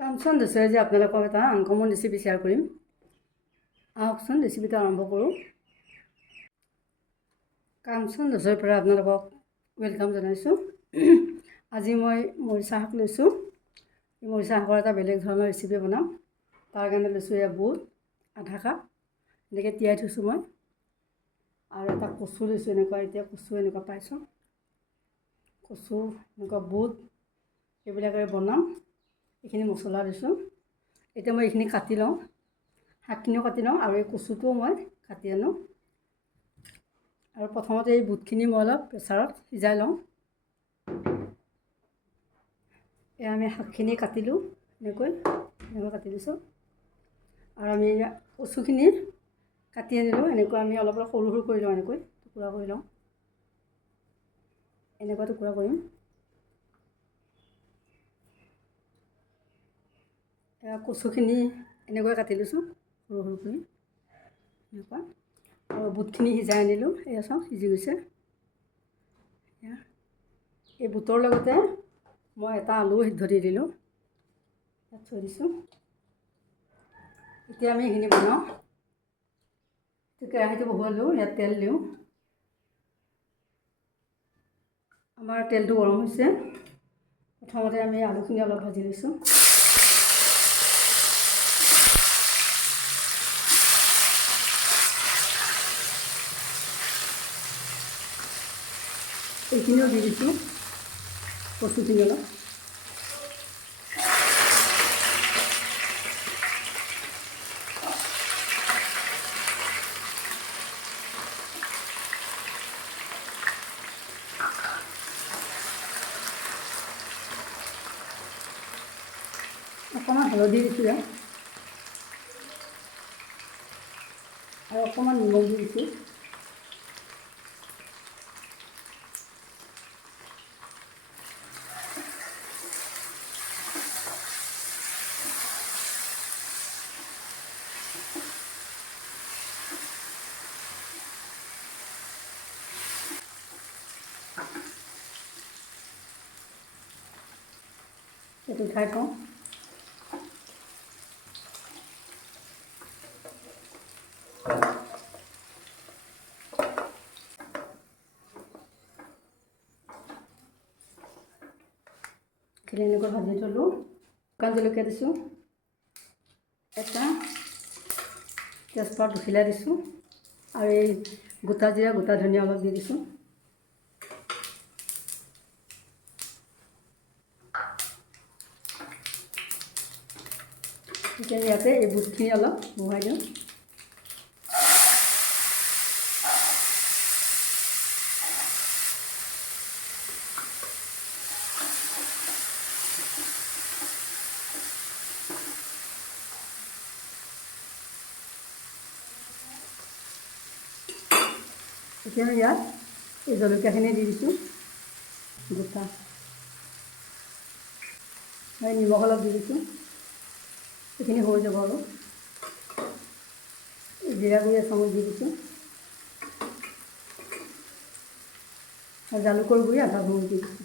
কাঞ্চন দৈছৰে যে আপোনালোকক এটা আনকমন ৰেচিপি শ্বেয়াৰ কৰিম। আহকচোন ৰেচিপিটো আৰম্ভ কৰোঁ। কাঞ্চন দৈছৰ পৰা আপোনালোকক ৱেলকাম জনাইছোঁ। আজি মই মৰিচা শাক লৈছোঁ। এই মৰিচা শাকৰ এটা বেলেগ ধৰণৰ ৰেচিপি বনাম। তাৰ কাৰণে লৈছোঁ এয়া বুট আধা কাপ, এনেকৈ তিয়াই থৈছোঁ মই। আৰু এটা কচু লৈছোঁ, এনেকুৱা এতিয়া কচু এনেকুৱা পাইছোঁ। কচু এনেকুৱা বুট এইবিলাকেৰে বনাম। এইখিনি মছলা দিছোঁ। এতিয়া মই এইখিনি কাটি লওঁ, শাকখিনিও কাটি লওঁ আৰু এই কচুটোও মই কাটি আনোঁ। আৰু প্ৰথমতে এই বুটখিনি মই অলপ প্ৰেছাৰত সিজাই লওঁ। এয়া আমি শাকখিনি কাটিলোঁ, এনেকৈ কাটি দিছোঁ। আৰু আমি কচুখিনি কাটি আনিলোঁ, এনেকৈ আমি অলপ অলপ সৰু সৰু কৰি লওঁ, এনেকৈ টুকুৰা কৰি লওঁ, এনেকুৱা টুকুৰা কৰিম। কচুখিনি এনেকৈ কাটি লৈছোঁ সৰু সৰু কৰি, এনেকুৱা। আৰু বুটখিনি সিজাই আনিলোঁ, এয়া চাওক সিজি গৈছে। এই বুটৰ লগতে মই এটা আলু সিদ্ধ দি দিলোঁ, ইয়াত থৈ দিছোঁ। এতিয়া আমি এইখিনি বনাওঁ। কেৰাহীটো বহুৱালোঁ, ইয়াত তেল দিওঁ। আমাৰ তেলটো গৰম হৈছে। প্ৰথমতে আমি আলুখিনি অলপ ভাজি লৈছোঁ। এইখিনিও দি দিছোঁ, কচুখিনি অলপ। অকণমান হালধি দিছোঁ ইয়াত, আৰু অকণমান নিমখ দি দিছোঁ। এইটো উঠাই থওঁ। এইখিনি এনেকৈ ভাজি থলোঁ। শুকান জলকীয়া দিছোঁ, এটা তেজপাত দুখিলা দিছোঁ, আৰু এই গোটা জিৰা গোটা ধনিয়া অলপ দি দিছোঁ। এতিয়া ইয়াতে এই বুটখিনি অলপ বহুৱাই দিওঁ। এতিয়া ইয়াত এই জলকীয়াখিনি দি দিছোঁ গোটা, নিমখ অলপ দি দিছোঁ। এইখিনি হৈ যাব। আৰু জিৰা গুড়ি এচামুচ দি দিছোঁ, আৰু জালুকৰ গুড়ি আধা চামুচ দি দিছোঁ।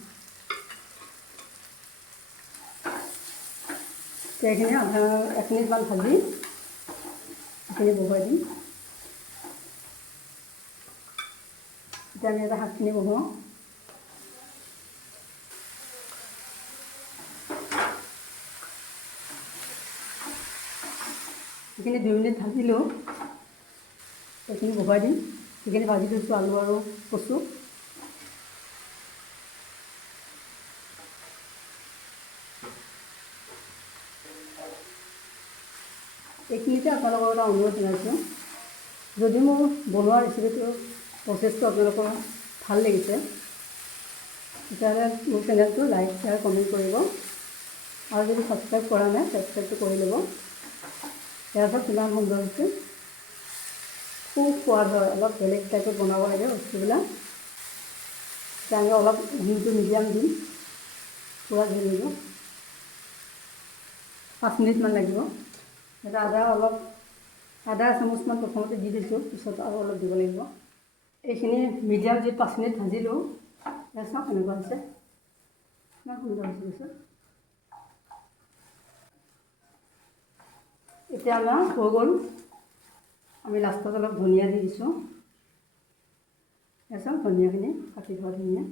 এইখিনি আধা 1 মিনিটমান ভাজি এইখিনি বহুৱাই দিম। এতিয়া আমি এটা শাকখিনি বহাওঁ। এইখিনি 2 মিনিট ভাজিলোঁ, এইখিনি বহুৱাই দিম। এইখিনি ভাজি থৈছোঁ আলু আৰু কচু। এইখিনিতে আপোনালোকৰ এটা অনুৰোধ জনাইছোঁ, যদি মোৰ বনোৱা ৰেচিপিটো প্ৰচেছটো আপোনালোকৰ ভাল লাগিছে, তেতিয়াহ'লে মোৰ চেনেলটো লাইক শ্বেয়াৰ কমেণ্ট কৰিব। আৰু যদি ছাবস্ক্ৰাইব কৰা নাই, ছাবস্ক্ৰাইবটো কৰি ল'ব। ইয়াৰ পৰা কিমান সুন্দৰ হৈছে, খুব সোৱাদ হয়। অলপ বেলেগ টাইপত বনাব লাগে বস্তুবিলাক। এতিয়া আমি অলপ ঘিউটো মিডিয়াম দিম, পূৰা ঘিউ দিব। 5 মিনিটমান লাগিব। এটা আদা এচামুচমান প্ৰথমতে দি দিছোঁ, পিছত আৰু অলপ দিব লাগিব। এইখিনি মিডিয়াম জুইত 5 মিনিট ভাজিলোঁ। চাওক কেনেকুৱা হৈছে, ইমান সুন্দৰ হৈছে। এতিয়া আমাৰ হৈ গ'ল। আমি লাষ্টত অলপ ধনিয়া দি দিছোঁ। চাওক ধনিয়াখিনি কাটি থোৱা ধনিয়া।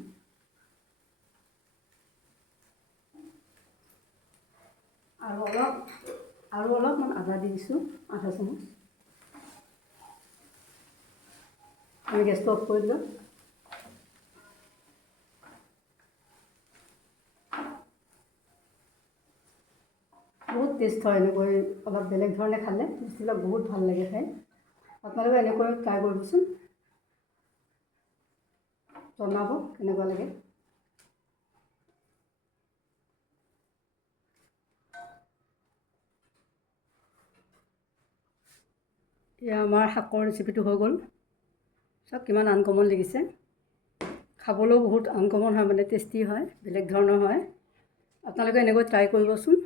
আৰু অলপমান আদা দি দিছোঁ, আধা চামুচ। আমি গেছটো অফ কৰি দিলোঁ। বহুত টেষ্ট হয় এনেকৈ অলপ বেলেগ ধৰণে খালে, টেষ্টবিলাক বহুত ভাল লাগে খাই। আপোনালোকে এনেকৈ ট্ৰাই কৰিবচোন, জনাব কেনেকুৱা লাগে। এতিয়া আমাৰ শাকৰ ৰেচিপিটো হৈ গ'ল। চাওক কিমান আনকমন লাগিছে, খাবলৈও বহুত আনকমন হয়, মানে টেষ্টি হয়, বেলেগ ধৰণৰ হয়। আপোনালোকে এনেকৈ ট্ৰাই কৰিবচোন।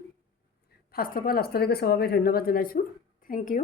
ফাৰ্ষ্টৰ পৰা লাষ্টলৈকে চাবৰ বাবে ধন্যবাদ জনাইছোঁ। Thank U.